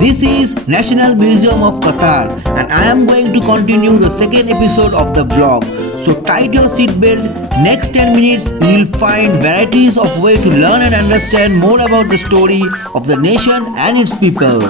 This is National Museum of Qatar and I am going to continue the second episode of the vlog. So tight your seatbelt. Next 10 minutes you will find varieties of ways to learn and understand more about the story of the nation and its people.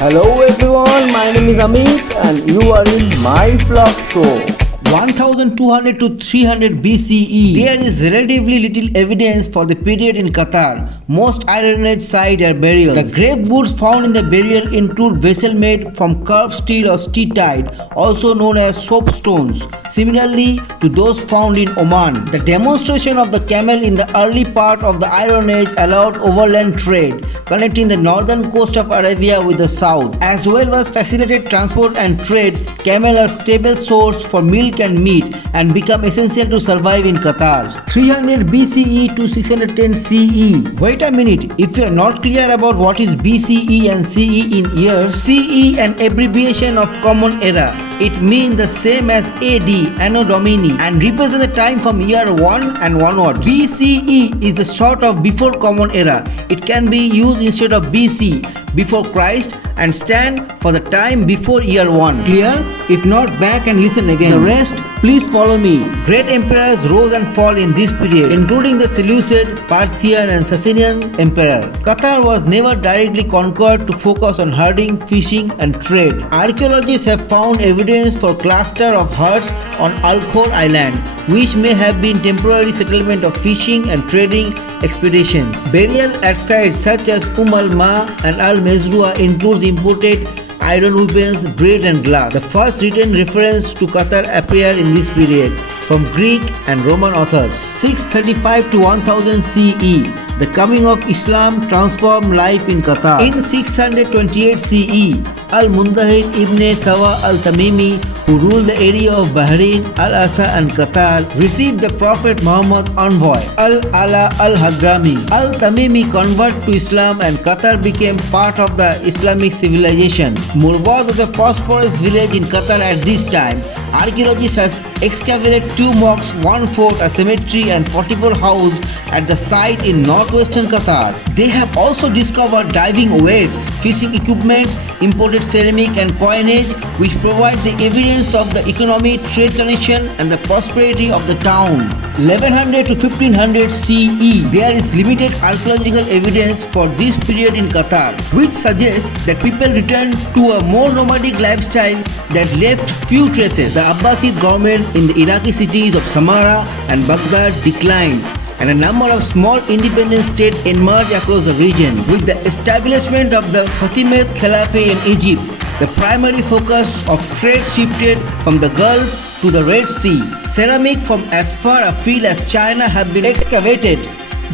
Hello everyone, my name is Amit and you are in my vlog show. 1200 to 300 BCE. There is relatively little evidence for the period in Qatar. Most Iron Age sites are burials. The grave woods found in the burial include vessels made from carved steel or steatite, also known as soapstones, similarly to those found in Oman. The demonstration of the camel in the early part of the Iron Age allowed overland trade, connecting the northern coast of Arabia with the south, as well as facilitated transport and trade. Camel are stable source for milk and meat and become essential to survive in Qatar. 300 BCE to 610 CE. Wait a minute, if you are not clear about what is BCE and CE in years, CE an abbreviation of Common Era. It means the same as AD, Anno Domini, and represents the time from year 1 and onwards. BCE is the short of Before Common Era. It can be used instead of BC, Before Christ, and stand for the time before year 1. Clear? If not, back and listen again. The rest, please follow me. Great emperors rose and fall in this period, including the Seleucid, Parthian and Sasanian emperor. Qatar was never directly conquered to focus on herding, fishing and trade. Archaeologists have found evidence for cluster of huts on Al-Khor Island, which may have been temporary settlement of fishing and trading expeditions. Burial at sites such as al-Ma and Al-Mezrua includes imported iron weapons, bread and glass. The first written reference to Qatar appeared in this period from Greek and Roman authors. 635 to 1000 CE. The coming of Islam transformed life in Qatar. In 628 CE, Al-Mundahir ibn Sawa al-Tamimi, who ruled the area of Bahrain, Al-Asa and Qatar, received the Prophet Muhammad envoy, Al-Ala al-Hadrami. Al-Tamimi converted to Islam and Qatar became part of the Islamic civilization. Murwad was a prosperous village in Qatar at this time. Archaeologists have excavated 2 mosques, 1 fort, a cemetery and fortified house at the site in northwestern Qatar. They have also discovered diving weights, fishing equipment, imported ceramic and coinage, which provide the evidence of the economy, trade connection and the prosperity of the town. 1100 to 1500 CE. There is limited archaeological evidence for this period in Qatar, which suggests that people returned to a more nomadic lifestyle that left few traces. The Abbasid government in the Iraqi cities of Samarra and Baghdad declined, and a number of small independent states emerged across the region. With the establishment of the Fatimid Caliphate in Egypt, the primary focus of trade shifted from the Gulf to the Red Sea. Ceramic from as far afield as China have been excavated,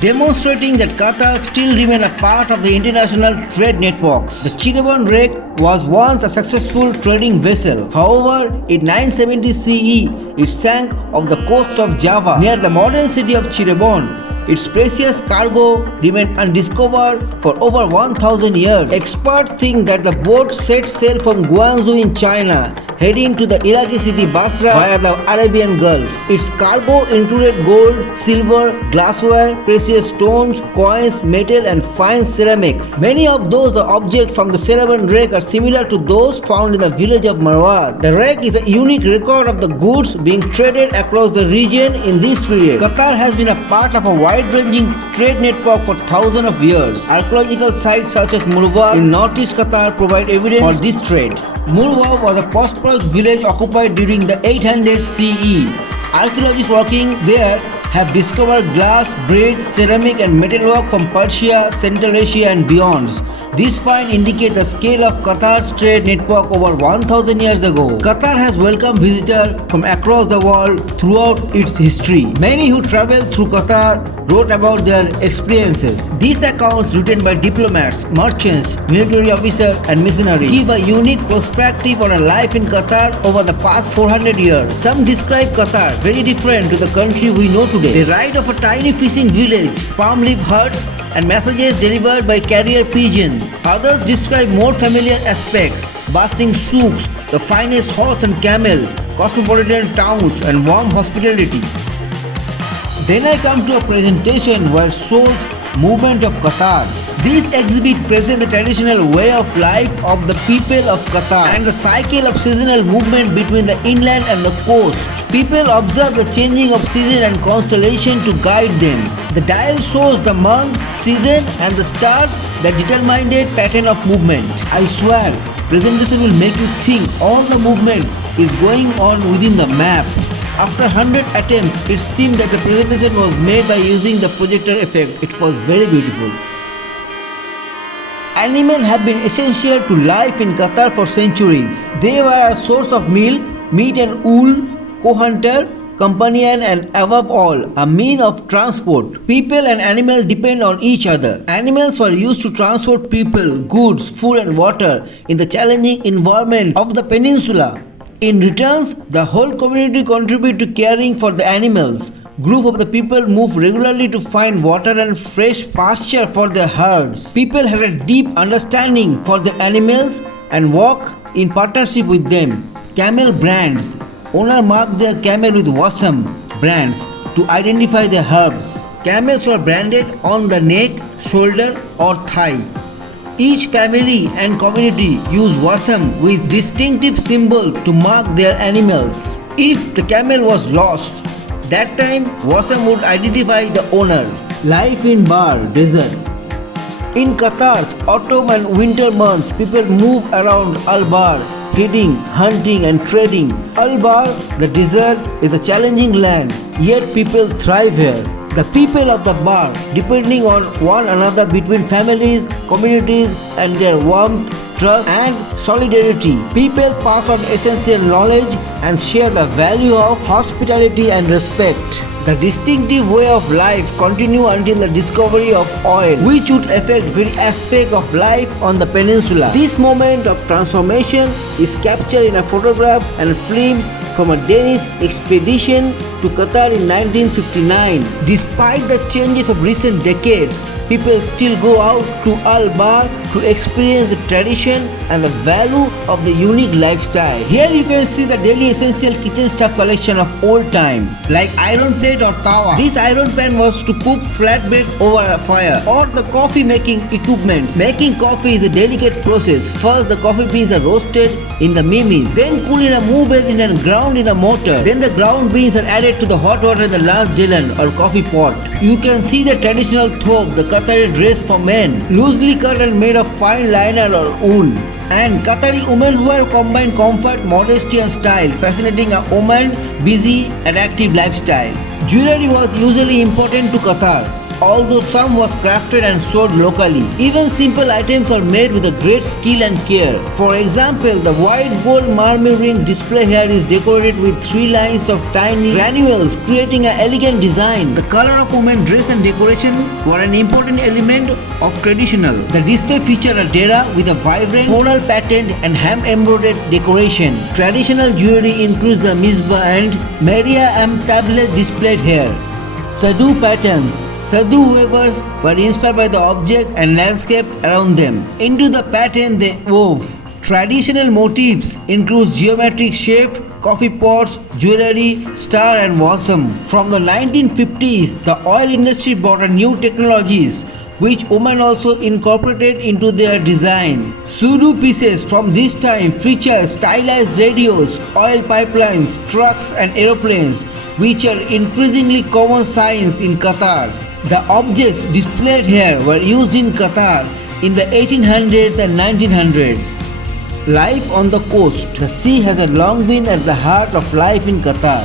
demonstrating that Qatar still remains a part of the international trade networks. The Cirebon wreck was once a successful trading vessel. However, in 970 CE, it sank off the coast of Java near the modern city of Cirebon. Its precious cargo remained undiscovered for over 1000 years. Experts think that the boat set sail from Guangzhou in China, heading to the Iraqi city Basra via the Arabian Gulf. Its cargo included gold, silver, glassware, precious stones, coins, metal and fine ceramics. Many of those objects from the Cirebon wreck are similar to those found in the village of Marwat. The wreck is a unique record of the goods being traded across the region in this period. Qatar has been a part of a wide-ranging trade network for thousands of years. Archaeological sites such as Murwa in northeast Qatar provide evidence for this trade. Murwa was a prosperous village occupied during the 800 CE. Archaeologists working there have discovered glass, braid, ceramic and metalwork from Persia, Central Asia and beyond. This find indicates the scale of Qatar's trade network over 1000 years ago. Qatar has welcomed visitors from across the world throughout its history. Many who traveled through Qatar wrote about their experiences. These accounts, written by diplomats, merchants, military officers and missionaries, give a unique perspective on a life in Qatar over the past 400 years. Some describe Qatar very different to the country we know today. They write of a tiny fishing village, palm leaf huts and messages delivered by carrier pigeon. Others describe more familiar aspects, bustling souks, the finest horse and camel, cosmopolitan towns and warm hospitality. Then I come to a presentation where shows movement of Qatar. This exhibit presents the traditional way of life of the people of Qatar and the cycle of seasonal movement between the inland and the coast. People observe the changing of season and constellation to guide them. The dial shows the month, season and the stars that determine the pattern of movement. I swear, presentation will make you think all the movement is going on within the map. After 100 attempts, it seemed that the presentation was made by using the projector effect. It was very beautiful. Animals have been essential to life in Qatar for centuries. They were a source of milk, meat and wool, co-hunter, companion and above all, a mean of transport. People and animals depend on each other. Animals were used to transport people, goods, food and water in the challenging environment of the peninsula. In returns, the whole community contributed to caring for the animals. Group of the people moved regularly to find water and fresh pasture for their herds. People had a deep understanding for their animals and walk in partnership with them. Camel brands. Owner marked their camel with Wasam brands to identify their herbs. Camels were branded on the neck, shoulder or thigh. Each family and community used Wasam with distinctive symbol to mark their animals. If the camel was lost, that time Wasam would identify the owner. Life in Bar Desert. In Qatar's autumn and winter months, people move around Al-Bar, feeding, hunting and trading. Al-Bar, the desert, is a challenging land, yet people thrive here. The people of the bar, depending on one another between families, communities and their warmth, trust and solidarity. People pass on essential knowledge and share the value of hospitality and respect. The distinctive way of life continued until the discovery of oil, which would affect every aspect of life on the peninsula. This moment of transformation is captured in photographs and films from a Danish expedition to Qatar in 1959. Despite the changes of recent decades, people still go out to Al-Bar to experience the tradition and the value of the unique lifestyle. Here you can see the daily essential kitchen stuff collection of old time, like iron plate or tawa. This iron pan was to cook flatbread over a fire, or the coffee making equipments. Making coffee is a delicate process. First the coffee beans are roasted in the mimis, then cooled in a mover and ground in a mortar. Then the ground beans are added to the hot water in the last jalan or coffee pot. You can see the traditional thobe, the Qatari dress for men, loosely cut and made of fine linen or wool. And Qatari women wear combined comfort, modesty and style, fascinating a woman busy and active lifestyle. Jewelry was usually important to Qatar, although some was crafted and sold locally. Even simple items are made with a great skill and care. For example, the white gold marble ring display here is decorated with 3 lines of tiny granules, creating an elegant design. The color of women's dress and decoration were an important element of traditional. The display featured a dera with a vibrant floral pattern and hand-embroidered decoration. Traditional jewelry includes the misbah and Maria tablet displayed here. Sadu patterns. Sadu weavers were inspired by the object and landscape around them. Into the pattern they wove. Traditional motifs include geometric shape, coffee pots, jewelry, star and wasam. From the 1950s, the oil industry brought a new technologies which women also incorporated into their design. Sudu pieces from this time feature stylized radios, oil pipelines, trucks and aeroplanes, which are increasingly common signs in Qatar. The objects displayed here were used in Qatar in the 1800s and 1900s. Life on the coast. The sea has long been at the heart of life in Qatar,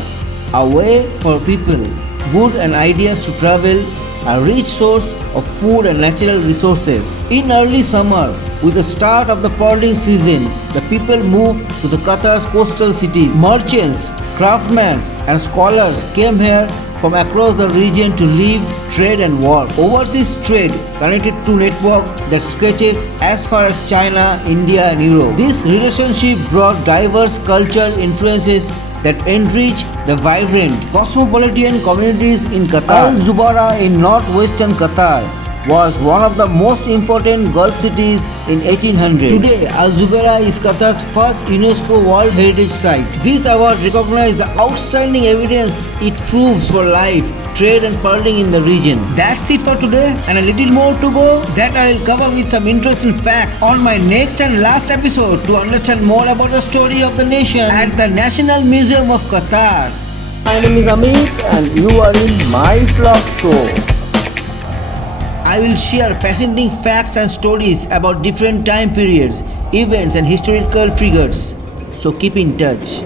a way for people, good and ideas to travel, a rich source of food and natural resources. In early summer, with the start of the pearling season, the people moved to the Qatar's coastal cities. Merchants, craftsmen and scholars came here from across the region to live, trade and work. Overseas trade connected to network that stretches as far as China, India and Europe. This relationship brought diverse cultural influences that enrich the vibrant cosmopolitan communities in Qatar. Al Zubara in northwestern Qatar was one of the most important Gulf cities in 1800. Today, Al Zubair is Qatar's first UNESCO World Heritage Site. This award recognizes the outstanding evidence it proves for life, trade and pearling in the region. That's it for today and a little more to go that I will cover with some interesting facts on my next and last episode to understand more about the story of the nation at the National Museum of Qatar. My name is Amit and you are in my vlog show. I will share fascinating facts and stories about different time periods, events and historical figures. So keep in touch.